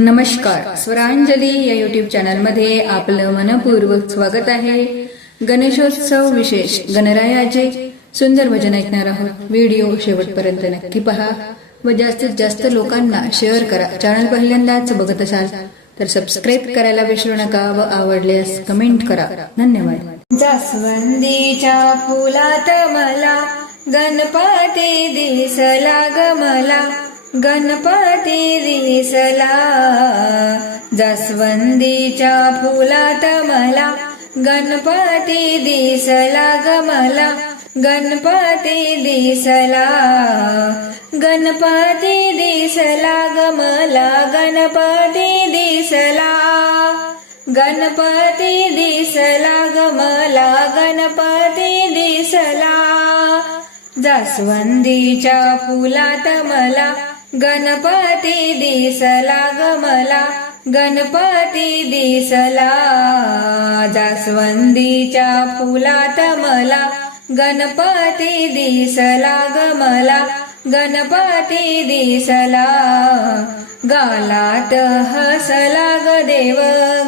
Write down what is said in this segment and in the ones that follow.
नमस्कार. स्वरांजली या युट्यूब चॅनलमध्ये आपलं मनपूर्वक स्वागत आहे. गणेशोत्सव विशेष गणरायाचे सुंदर भजन ऐकणार आहोत. व्हिडिओ शेवटपर्यंत नक्की पहा व जास्तीत जास्त लोकांना शेअर करा. चॅनल पहिल्यांदाच बघत असाल तर सबस्क्राईब करायला विसरू नका व आवडल्यास कमेंट करा. धन्यवाद. जास्वंदीच्या फुलात मला गणपती दिसला ग मला. गणपती दिसला. जास्वंदीच्या फुलात मला गणपती दिसला गमला. मला गणपती दिसला. गणपती दिसला गमला. गणपती दिसला. गणपती दिसला गमला. गणपती दिसला. जास्वंदीच्या फुलात मला गणपती दिसला गमला गणपती दिसला. जास्वंदीच्या फुलात मला. गणपती दिसला गमला गणपती दिसला. गालात हसला ग देव.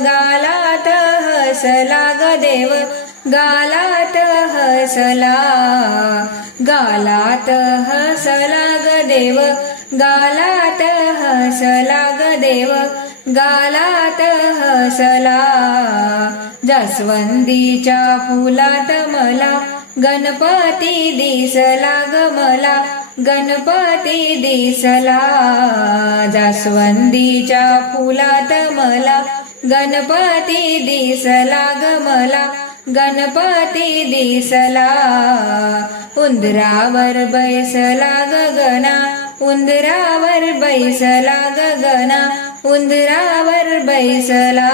गालात हसला ग देव. गालात हसला. गालात हसला ग देव. गालात हसला ग देव गालात हसला. जास्वंदीच्या फुलात मला गणपती दिसला ग मला गणपती दिसला. जास्वंदीच्या फुलात मला गणपती दिसला ग मला गणपती दिसला. उंदरावर बैसला गगना उंदरावर बैसला गगना उंदरावर बैसला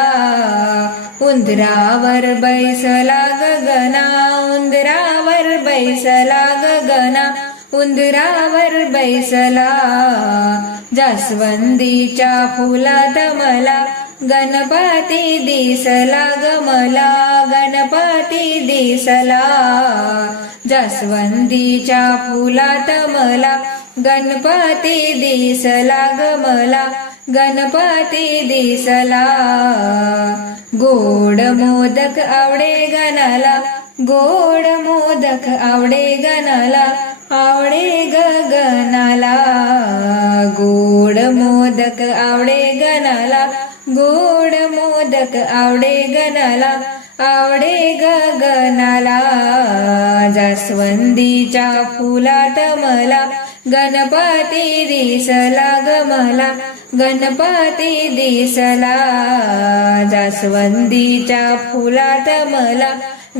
उंदरावर बैसला गगना उंदरावर बैसला गगना उंदरावर बैसला जास्वंदीच्या फुलात मला गणपती दिसला गमला गणपती दिसला जास्वंदीच्या फुलात मला गणपती दिसला गमला गणपती दिसला. गोड मोदक आवडे गणाला गोड मोदक आवडे गणाला आवडे गगनाला गोड मोदक आवडे गणाला गोड मोदक आवडे गणाला आवडे गगनाला जास्वंदीच्या फुलात मला गणपती दिसला ग मला. गणपती दिसला. जास्वंदीच्या फुलात मला.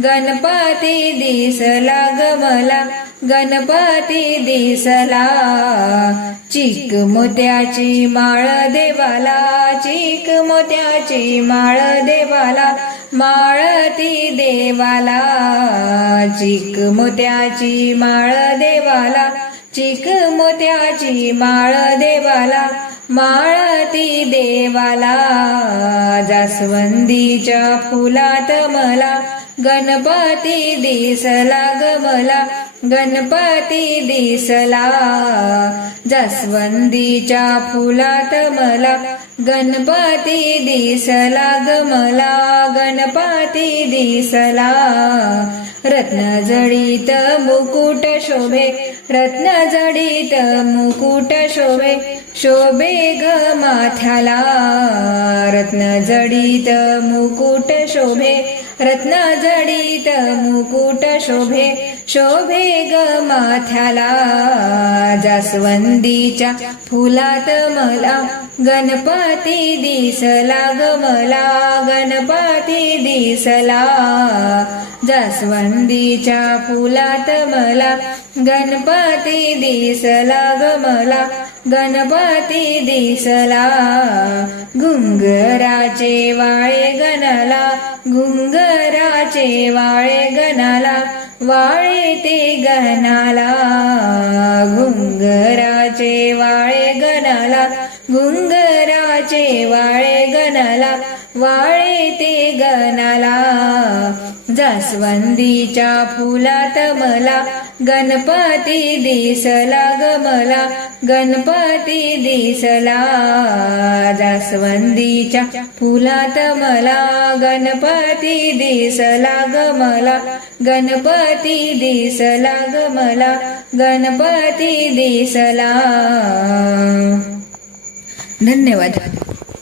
गणपती दिसला ग मला. गणपती दिसला. चिक मोत्याची माळ देवाला. चिक मोत्याची माळ देवाला. माळती देवाला. चिक मोत्याची माळ देवाला. चिक मोत्याची माळ देवाला माळ ती देवाला जास्वंदीच्या फुलात मला गणपती दिसला गमला मला गणपती दिसला. जास्वंदीच्या फुलात मला गणपती दिसला. ग मला गणपती दिसला. रत्न जडित मुकुट शोभे रत्न जडित मुकुट शोभे शोभे ग माथ्याला. रत्न जडित मुकुट शोभे रत्न जडित मुकुट शोभे शोभे ग माथ्याला. जास्वंदीच्या फुलात मला गणपती दिसला ग मला गणपती दिसला. जास्वंदीच्या फुलात मला गणपती दिसला ग मला. गणपती दिसला. घुंगराचे वाळे गणाला. घुंगराचे वाळे गणाला. वाळे ते गणाला. घुंगराचे वाळे गणाला. घुंगराचे वाळे गणाला वाळे ते गणाला. जास्वंदीच्या फुलात मला गणपती दिसला गमला मला गणपती दिसला. जास्वंदीच्या फुलात मला गणपती दिसला गमला मला गणपती दिसला गमला मला गणपती दिसला. धन्यवाद